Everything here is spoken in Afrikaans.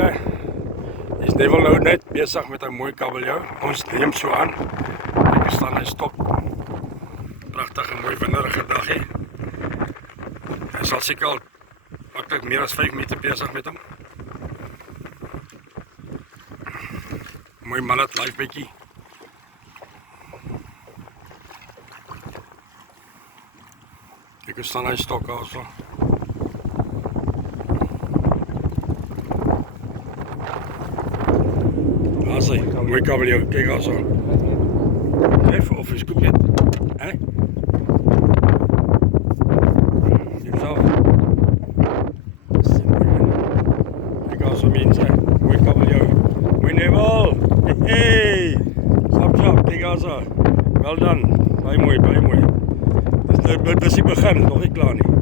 manne. Is Neville nou net besig met 'n mooi kabeljou. Ons neem so aan. Ek staan hy stop. Pragtige mooi winderige dag hè. Hy sal seker al maklik meer as 5 minute besig met hom. Mooi mallet live bietjie. Ek staan hy stok also. Asai, mooi kabeljou, kyk also. Even of is goed net. Hè? Jezelf. Kyk also mense, mooi kabeljou. Mooi Neville. Hey! Slap, kyk also. Wel done. Baie mooi, baie mooi. Dis die begin, nog nie klaar nie.